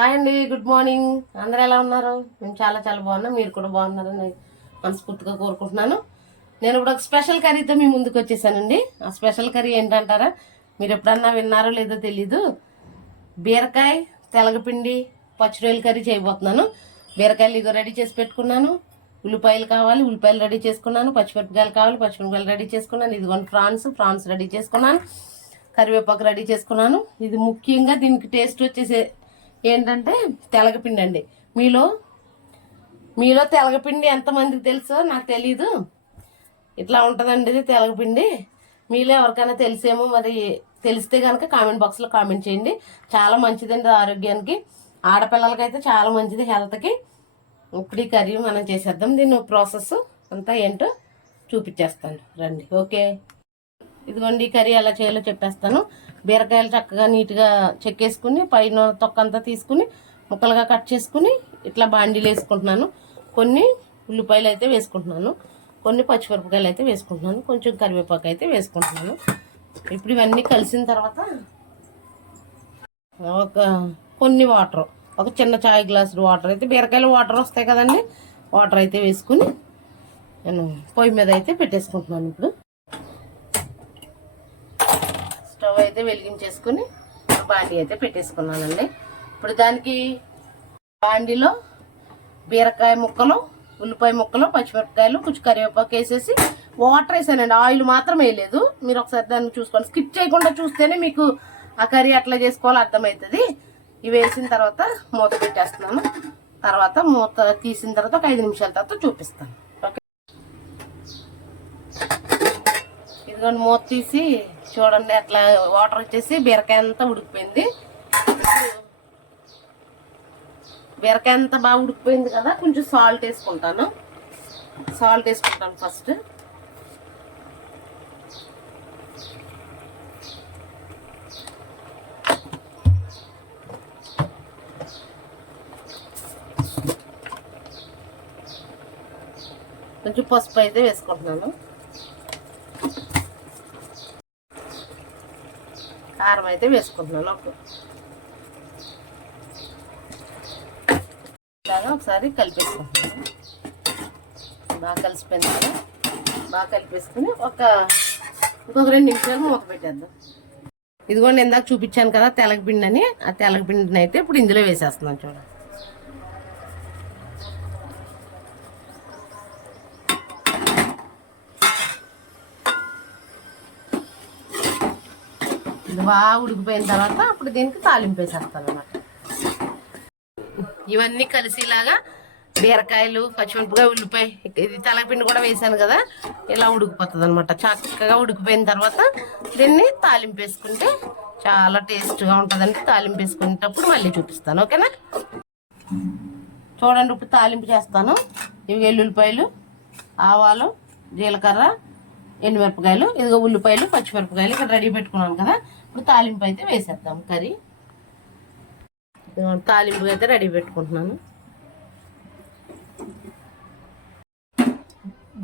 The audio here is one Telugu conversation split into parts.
హాయ్ అండి గుడ్ మార్నింగ్. అందరూ ఎలా ఉన్నారు? మేము చాలా చాలా బాగున్నాం. మీరు కూడా బాగున్నారని మనస్ఫూర్తిగా కోరుకుంటున్నాను. నేను ఇప్పుడు ఒక స్పెషల్ కర్రీతో మీ ముందుకు వచ్చేసానండి. ఆ స్పెషల్ కర్రీ ఏంటంటారా? మీరు ఎప్పుడన్నా విన్నారో లేదో తెలీదు. బీరకాయ తెలగపిండి పచ్చిరొయ్యల కర్రీ చేయబోతున్నాను. బీరకాయలు ఇగో రెడీ చేసి పెట్టుకున్నాను. ఉల్లిపాయలు కావాలి ఉల్లిపాయలు రెడీ చేసుకున్నాను. పచ్చిమిరపకాయలు కావాలి పచ్చిమిరపకాయలు రెడీ చేసుకున్నాను. ఇదిగోండి ఫ్రాన్స్ ఫ్రాన్స్ రెడీ చేసుకున్నాను. కరివేపాకు రెడీ చేసుకున్నాను. ఇది ముఖ్యంగా దీనికి టేస్ట్ వచ్చేసే ఏంటంటే తెలగపిండి అండి మీలో మీలో తెలగపిండి ఎంతమందికి తెలుసో నాకు తెలీదు. ఇట్లా ఉంటుందండి ఇది తెలగపిండి. మీలో ఎవరికైనా తెలిసేమో మరి తెలిస్తే కనుక కామెంట్ బాక్స్లో కామెంట్ చేయండి. చాలా మంచిదండి ఆరోగ్యానికి. ఆడపిల్లలకైతే చాలా మంచిది హెల్త్కి. ఇప్పుడు ఈ కర్రీ మనం చేసేద్దాం. దీని ప్రాసెస్ అంతా ఏంటో చూపించేస్తాను. రండి. ఓకే. ఇదిగోండి ఈ కర్రీ ఎలా చేయాలో చెప్పేస్తాను. బీరకాయలు చక్కగా నీట్గా చెక్కేసుకుని పైన తొక్కంతా తీసుకుని ముక్కలుగా కట్ చేసుకుని ఇట్లా బాండీలు వేసుకుంటున్నాను. కొన్ని ఉల్లిపాయలు అయితే వేసుకుంటున్నాను. కొన్ని పచ్చిమిరపకాయలు అయితే వేసుకుంటున్నాను. కొంచెం కరివేపాకు అయితే వేసుకుంటున్నాను. ఇప్పుడు ఇవన్నీ కలిసిన తర్వాత ఒక కొన్ని వాటర్ ఒక చిన్న చాయ్ గ్లాసులు వాటర్ అయితే బీరకాయలు వాటర్ వస్తాయి కదండి వాటర్ అయితే వేసుకుని నేను పొయ్యి మీద అయితే పెట్టేసుకుంటున్నాను ఇప్పుడు. స్టవ్ అయితే వెలిగించేసుకుని బాండీ అయితే పెట్టేసుకున్నానండి. ఇప్పుడు దానికి బాండీలో బీరకాయ ముక్కలు ఉల్లిపాయ ముక్కలు పచ్చిమిరపకాయలు కొంచెం కరివేపాకు వేసేసి వాటర్ వేసానండి. ఆయిల్ మాత్రం వేయలేదు. మీరు ఒకసారి దాన్ని చూసుకోండి స్కిప్ చేయకుండా చూస్తేనే మీకు ఆ కర్రీ ఎట్లా చేసుకోవాలో అర్థమవుతుంది. ఇవి వేసిన తర్వాత మూత పెట్టేస్తున్నాను. తర్వాత మూత తీసిన తర్వాత ఒక ఐదు నిమిషాల తర్వాత చూపిస్తాను. ఓకే. ఇదిగోండి మూత తీసి చూడండి అట్లా వాటర్ వచ్చేసి బీరకాయ అంతా ఉడికిపోయింది. బీరకాయ అంతా బాగా ఉడికిపోయింది కదా కొంచెం సాల్ట్ వేసుకుంటాను. సాల్ట్ వేసుకుంటాను ఫస్ట్ కొంచెం పసుపు అయితే వేసుకుంటున్నాను. కారం అయితే వేసుకుంటున్నాను. అప్పుడు ఇలాగా ఒకసారి కలిపేసుకుంటున్నాను. బాగా కలిసిపోయిన కదా? బాగా కలిపేసుకుని ఒక ఇంకొక రెండు నిమిషాలు మూత పెట్టేద్దాం. ఇదిగోండి ఇందాక చూపించాను కదా తెలగపిండి అని ఆ తెలగపిండిని అయితే ఇప్పుడు ఇందులో వేసేస్తున్నాను చూడండి. ఇది బాగా ఉడికిపోయిన తర్వాత అప్పుడు దీనికి తాలింపు వేసేస్తాను అనమాట ఇవన్నీ కలిసిలాగా బీరకాయలు పచ్చిమిరపకాయ ఉల్లిపాయ ఇది తలపిండి కూడా వేసాను కదా ఇలా ఉడికిపోతుంది అనమాట చక్కగా ఉడికిపోయిన తర్వాత దీన్ని తాలింపు వేసుకుంటే చాలా టేస్ట్గా ఉంటుందండి. తాలింపు వేసుకునేటప్పుడు మళ్ళీ చూపిస్తాను ఓకేనా? చూడండి ఇప్పుడు తాలింపు చేస్తాను. ఇవి ఎల్లుల్లిపాయలు ఆవాలు జీలకర్ర ఎండుమిరపకాయలు ఇదిగో ఉల్లిపాయలు పచ్చిమిరపకాయలు ఇక్కడ రెడీ పెట్టుకున్నాను కదా. ఇప్పుడు తాలింపు అయితే వేసేద్దాం కర్రీ. తాలింపు అయితే రెడీ పెట్టుకుంటున్నాను.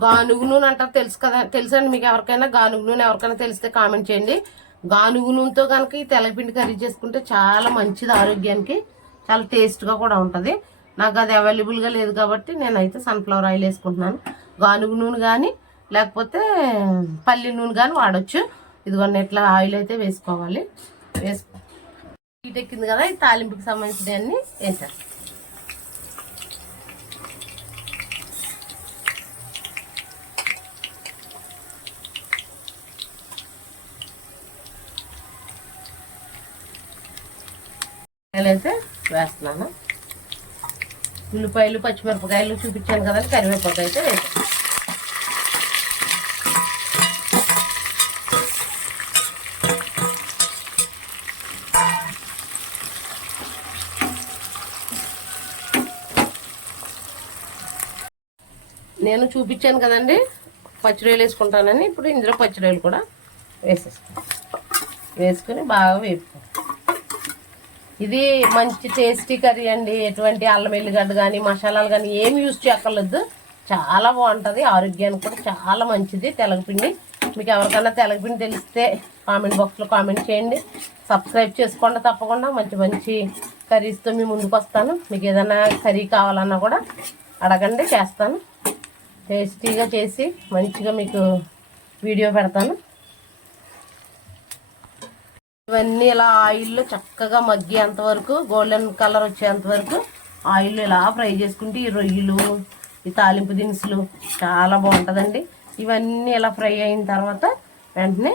గానుగు నూనె అంటారు తెలుసు కదా తెలుసండి మీకు ఎవరికైనా? గానుగు నూనె ఎవరికైనా తెలిస్తే కామెంట్ చేయండి. గానుగు నూనెతో కనుక ఈ తెల్లపిండి కర్రీ చేసుకుంటే చాలా మంచిది ఆరోగ్యానికి చాలా టేస్ట్గా కూడా ఉంటుంది. నాకు అది అవైలబుల్గా లేదు కాబట్టి నేనైతే సన్ఫ్లవర్ ఆయిల్ వేసుకుంటున్నాను. గానుగు నూనె కానీ లేకపోతే పల్లి నూనె కానీ వాడచ్చు. ఇదిగోండి ఇట్లా ఆయిల్ అయితే వేసుకోవాలి. వేసుకో హీట్ ఎక్కింది కదా ఈ తాలింపుకి సంబంధించినవన్నీ వేసారు అయితే వేస్తున్నాను. ఉల్లిపాయలు పచ్చిమిరపకాయలు చూపించాను కదా కరివేపాకు అయితే వేసాను నేను చూపించాను కదండి. పచ్చిరొయ్యలు వేసుకుంటానని ఇప్పుడు ఇందులో పచ్చిరొయ్యలు కూడా వేసేస్తాను వేసుకొని బాగా వేపుకో. ఇది మంచి టేస్టీ కర్రీ అండి. ఎటువంటి అల్లం ఎల్లిగడ్డ కానీ మసాలాలు కానీ ఏమి యూజ్ చేయక్కర్లేదు. చాలా బాగుంటుంది. ఆరోగ్యానికి కూడా చాలా మంచిది. తెలగపిండి. మీకు ఎవరికైనా తెలగపిండి తెలిస్తే కామెంట్ బాక్స్లో కామెంట్ చేయండి. సబ్స్క్రైబ్ చేసుకోండి తప్పకుండా. మంచి మంచి కర్రీస్తో మీ ముందుకు వస్తాను. మీకు ఏదైనా కర్రీ కావాలన్నా కూడా అడగండి చేస్తాను. టేస్టీగా చేసి మంచిగా మీకు వీడియో పెడతాను. ఇవన్నీ ఇలా ఆయిల్లో చక్కగా మగ్గేంత వరకు గోల్డెన్ కలర్ వచ్చేంత వరకు ఆయిల్ ఇలా ఫ్రై చేసుకుంటే ఈ రొయ్యలు ఈ తాలింపు దినుసులు చాలా బాగుంటుందండి. ఇవన్నీ ఇలా ఫ్రై అయిన తర్వాత వెంటనే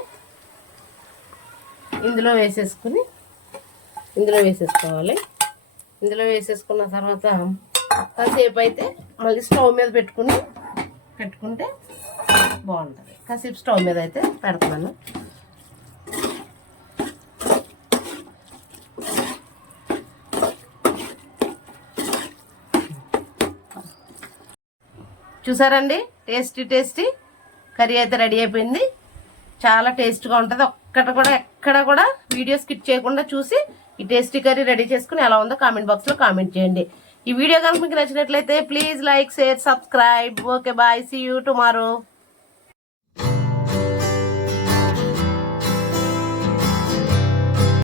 ఇందులో వేసేసుకుని ఇందులో వేసేసుకోవాలి. ఇందులో వేసేసుకున్న తర్వాత కాసేపు అయితే మళ్ళీ స్టవ్ మీద పెట్టుకుని పెట్టుకుంటే బాగుంటుంది. కాసేపు స్టవ్ మీద అయితే పెడతాను. చూసారండి? Tasty tasty. కర్రీ అయితే రెడీ అయిపోయింది. చాలా టేస్ట్గా ఉంటుంది. ఒక్కడ కూడా ఎక్కడ కూడా వీడియో స్కిప్ చేయకుండా చూసి ఈ టేస్టీ కర్రీ రెడీ చేసుకుని ఎలా ఉందో కామెంట్ బాక్స్లో కామెంట్ చేయండి. ఈ వీడియో కనుక మీకు నచ్చినట్లయితే please like share subscribe okay bye see you tomorrow